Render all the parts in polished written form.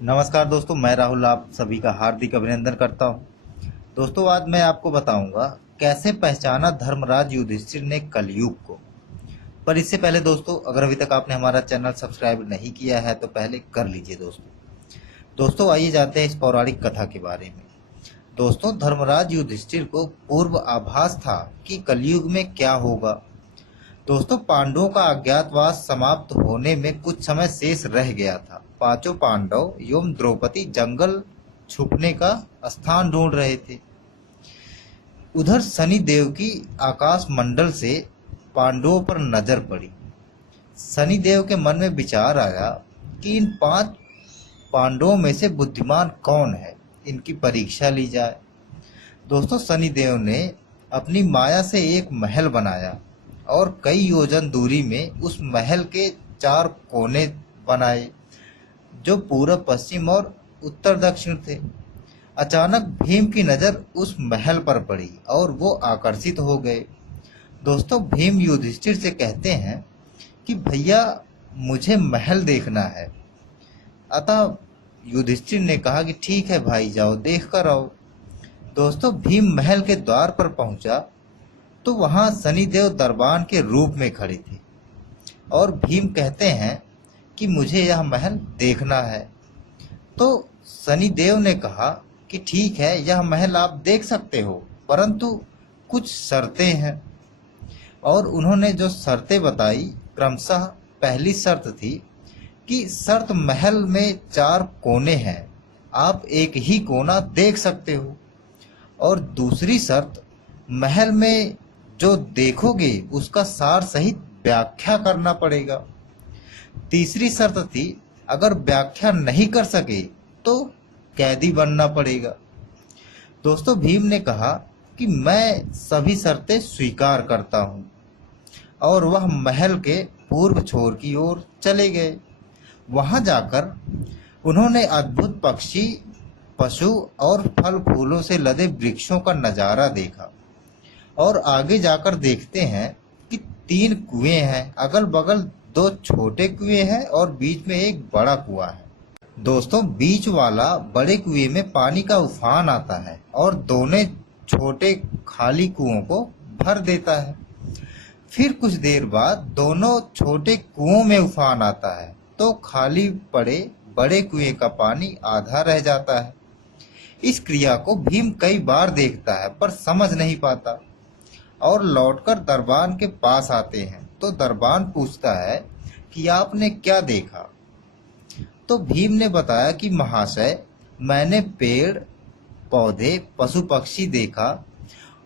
नमस्कार दोस्तों, मैं राहुल आप सभी का हार्दिक अभिनंदन करता हूं। दोस्तों, आज मैं आपको बताऊंगा कैसे पहचाना धर्मराज युधिष्ठिर ने कलयुग को। पर इससे पहले दोस्तों, अगर अभी तक आपने हमारा चैनल सब्सक्राइब नहीं किया है तो पहले कर लीजिए दोस्तों आइए जानते हैं इस पौराणिक कथा के बारे में। दोस्तों, धर्मराज युधिष्ठिर को पूर्व आभास था कि कलयुग में क्या होगा। दोस्तों, पांडवों का अज्ञातवास समाप्त होने में कुछ समय शेष रह गया था। पांचों पांडव एवं द्रौपदी जंगल छुपने का स्थान ढूंढ रहे थे। उधर शनि देव की आकाश मंडल से पांडवों पर नजर पड़ी। शनि देव के मन में विचार आया कि इन 5 पांडवों में से बुद्धिमान कौन है, इनकी परीक्षा ली जाए। दोस्तों, शनि देव ने अपनी माया से एक महल बनाया और कई योजन दूरी में उस महल के 4 कोने बनाए, जो पूर्व पश्चिम और उत्तर दक्षिण थे। अचानक भीम की नजर उस महल पर पड़ी और वो आकर्षित हो गए। दोस्तों, भीम युधिष्ठिर से कहते हैं कि भैया, मुझे महल देखना है। अतः युधिष्ठिर ने कहा कि ठीक है भाई, जाओ देख कर आओ। दोस्तों, भीम महल के द्वार पर पहुंचा तो वहां शनिदेव दरबान के रूप में खड़े थे और भीम कहते हैं कि मुझे यह महल देखना है। तो शनिदेव ने कहा कि ठीक है, यह महल आप देख सकते हो, परंतु कुछ शर्तें हैं। और उन्होंने जो शर्तें बताई, क्रमशः पहली शर्त थी कि शर्त महल में 4 कोने हैं, आप एक ही कोना देख सकते हो। और दूसरी शर्त, महल में जो देखोगे उसका सार सहित व्याख्या करना पड़ेगा। तीसरी शर्त थी, अगर व्याख्या नहीं कर सके तो कैदी बनना पड़ेगा। दोस्तों, भीम ने कहा कि मैं सभी शर्तें स्वीकार करता हूं और वह महल के पूर्व छोर की ओर चले गए। वहां जाकर उन्होंने अद्भुत पक्षी, पशु और फल फूलों से लदे वृक्षों का नजारा देखा। और आगे जाकर देखते हैं कि 3 कुएं हैं, अगल बगल 2 छोटे कुएं हैं और बीच में एक बड़ा कुआं है। दोस्तों, बीच वाला बड़े कुएं में पानी का उफान आता है और दोनों छोटे खाली कुओं को भर देता है। फिर कुछ देर बाद दोनों छोटे कुओं में उफान आता है तो खाली पड़े बड़े कुएं का पानी आधा रह जाता है। इस क्रिया को भीम कई बार देखता है पर समझ नहीं पाता और लौटकर दरबान के पास आते हैं तो दरबान पूछता है कि आपने क्या देखा। तो भीम ने बताया कि महाशय, मैंने पेड़ पौधे पशु पक्षी देखा,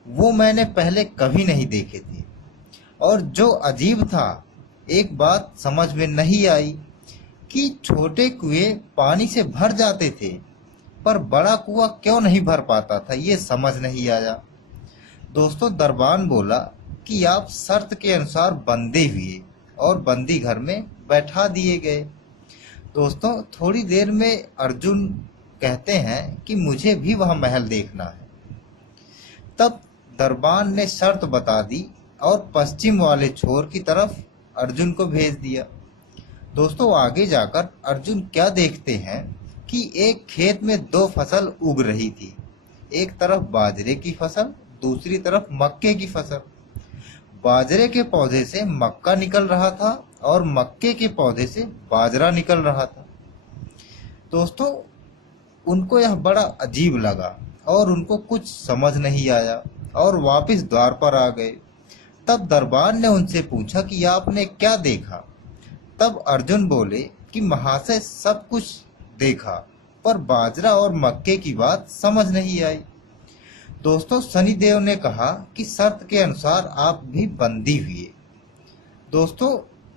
वो मैंने पहले कभी नहीं देखे थे। और जो अजीब था, एक बात समझ में नहीं आई कि छोटे कुएं पानी से भर जाते थे पर बड़ा कुआं क्यों नहीं भर पाता था, ये समझ नहीं आया। दोस्तों, दरबान बोला कि आप शर्त के अनुसार बंदे हुए और बंदी घर में बैठा दिए गए। दोस्तों, थोड़ी देर में अर्जुन कहते हैं कि मुझे भी वह महल देखना है। तब दरबान ने शर्त बता दी और पश्चिम वाले छोर की तरफ अर्जुन को भेज दिया। दोस्तों, आगे जाकर अर्जुन क्या देखते हैं कि एक खेत में 2 फसल उग रही थी। एक तरफ बाजरे की फसल, दूसरी तरफ मक्के की फसल। बाजरे के पौधे से मक्का निकल रहा था और मक्के के पौधे से बाजरा निकल रहा था। दोस्तों, उनको यह बड़ा अजीब लगा और उनको कुछ समझ नहीं आया और वापस द्वार पर आ गए। तब दरबान ने उनसे पूछा कि आपने क्या देखा। तब अर्जुन बोले कि महाशय, सब कुछ देखा पर बाजरा और मक्के की बात समझ नहीं आई। दोस्तों, शनिदेव ने कहा कि शर्त के अनुसार आप भी बंदी हुए। दोस्तों,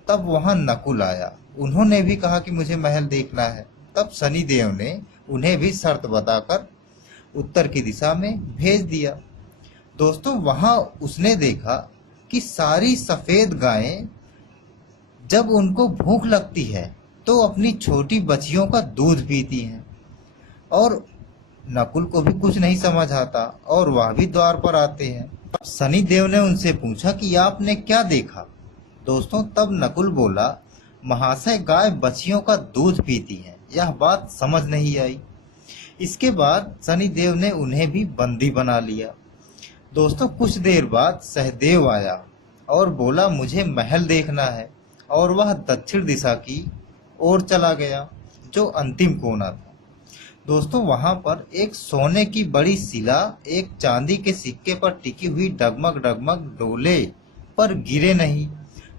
तब वहां नकुल आया, उन्होंने भी कहा कि मुझे महल देखना है। तब शनिदेव ने उन्हें भी शर्त बताकर उत्तर की दिशा में भेज दिया। दोस्तों, वहां उसने देखा कि सारी सफेद गायें जब उनको भूख लगती है तो अपनी छोटी बच्चियों का दूध पीती हैं। और नकुल को भी कुछ नहीं समझ आता और वह भी द्वार पर आते हैं। शनि देव ने उनसे पूछा कि आपने क्या देखा। दोस्तों, तब नकुल बोला, महाशय, गाय बच्चियों का दूध पीती हैं यह बात समझ नहीं आई। इसके बाद शनिदेव ने उन्हें भी बंदी बना लिया। दोस्तों कुछ देर बाद सहदेव आया और बोला मुझे महल देखना है, और वह दक्षिण दिशा की ओर चला गया जो अंतिम कोना था। दोस्तों वहां पर एक सोने की बड़ी शिला एक चांदी के सिक्के पर टिकी हुई डगमग डगमग डोले पर गिरे नहीं,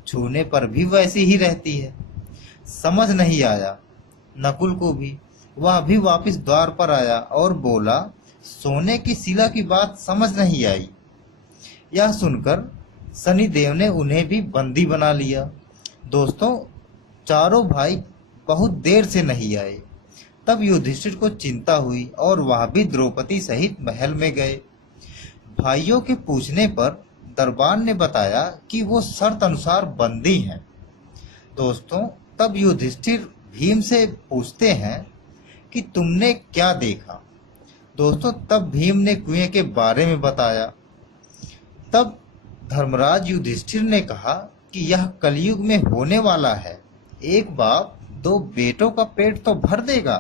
छूने पर भी वैसी ही रहती है। समझ नहीं आया नकुल को भी। वह भी वापस द्वार पर आया और बोला सोने की शिला की बात समझ नहीं आई। यह सुनकर शनिदेव ने उन्हें भी बंदी बना लिया। दोस्तों चारों भाई बहुत देर से नहीं आए। तब युधिष्ठिर को चिंता हुई और वह भी द्रौपदी सहित महल में गए। भाइयों के पूछने पर दरबार ने बताया कि वो शर्त अनुसार बंदी हैं। दोस्तों तब युधिष्ठिर भीम से पूछते हैं कि तुमने क्या देखा। दोस्तों तब भीम ने कुएं के बारे में बताया। तब धर्मराज युधिष्ठिर ने कहा कि यह कलयुग में होने वाला है। एक बाप दो बेटों का पेट तो भर देगा,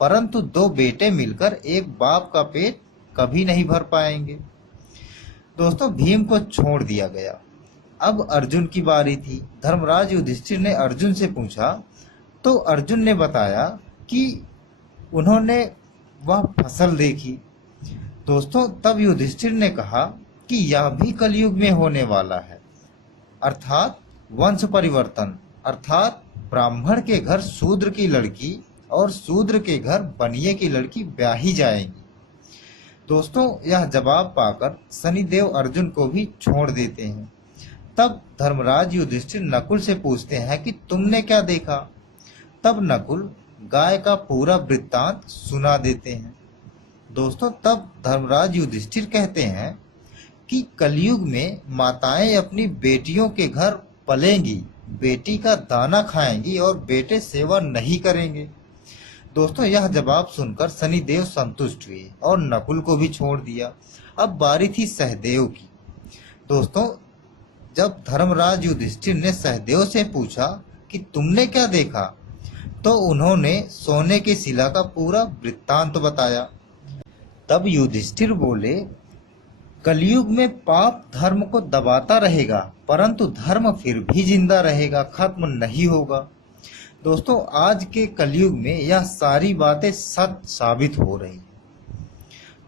परंतु दो बेटे मिलकर एक बाप का पेट कभी नहीं भर पाएंगे। दोस्तों भीम को छोड़ दिया गया। अब अर्जुन की बारी थी। धर्मराज युधिष्ठिर ने अर्जुन से पूछा तो अर्जुन ने बताया कि उन्होंने वह फसल देखी। दोस्तों तब युधिष्ठिर ने कहा कि यह भी कलयुग में होने वाला है, अर्थात वंश परिवर्तन, अर्थात ब्राह्मण के घर शूद्र की लड़की और शूद्र के घर बनिए की लड़की ब्याही जाएगी। दोस्तों यह जवाब पाकर शनिदेव अर्जुन को भी छोड़ देते हैं। तब धर्मराज युधिष्ठिर नकुल से पूछते हैं कि तुमने क्या देखा। तब नकुल गाय का पूरा वृत्तांत सुना देते हैं। दोस्तों तब धर्मराज युधिष्ठिर कहते हैं कि कलयुग में माताएं अपनी बेटियों के घर पलेंगी, बेटी का दाना खाएंगी और बेटे सेवा नहीं करेंगे। दोस्तों यह जवाब सुनकर शनिदेव संतुष्ट हुए और नकुल को भी छोड़ दिया। अब बारी थी सहदेव की। दोस्तों जब धर्मराज युधिष्ठिर ने सहदेव से पूछा कि तुमने क्या देखा, तो उन्होंने सोने की शिला का पूरा वृत्तांत बताया। तब युधिष्ठिर बोले कलयुग में पाप धर्म को दबाता रहेगा, परंतु धर्म फिर भी जिंदा रहेगा, खत्म नहीं होगा। दोस्तों आज के कलयुग में यह सारी बातें सत्य साबित हो रही हैं।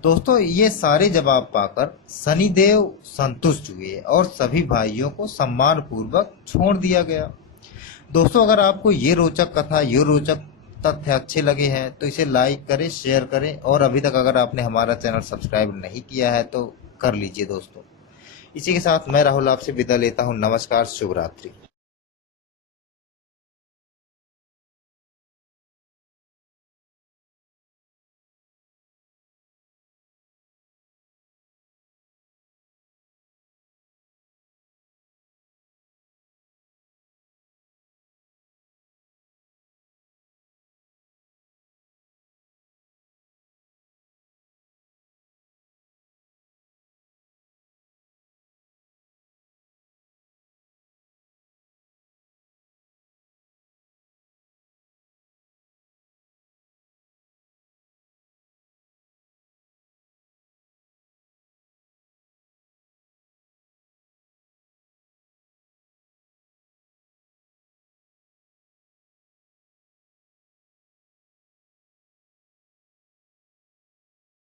दोस्तों ये सारे जवाब पाकर शनिदेव संतुष्ट हुए और सभी भाइयों को सम्मान पूर्वक छोड़ दिया गया। दोस्तों अगर आपको ये रोचक कथा, ये रोचक तथ्य अच्छे लगे हैं तो इसे लाइक करें, शेयर करें, और अभी तक अगर आपने हमारा चैनल सब्सक्राइब नहीं किया है तो कर लीजिए। दोस्तों इसी के साथ मैं राहुल आपसे विदा लेता हूँ। नमस्कार, शुभ रात्रि।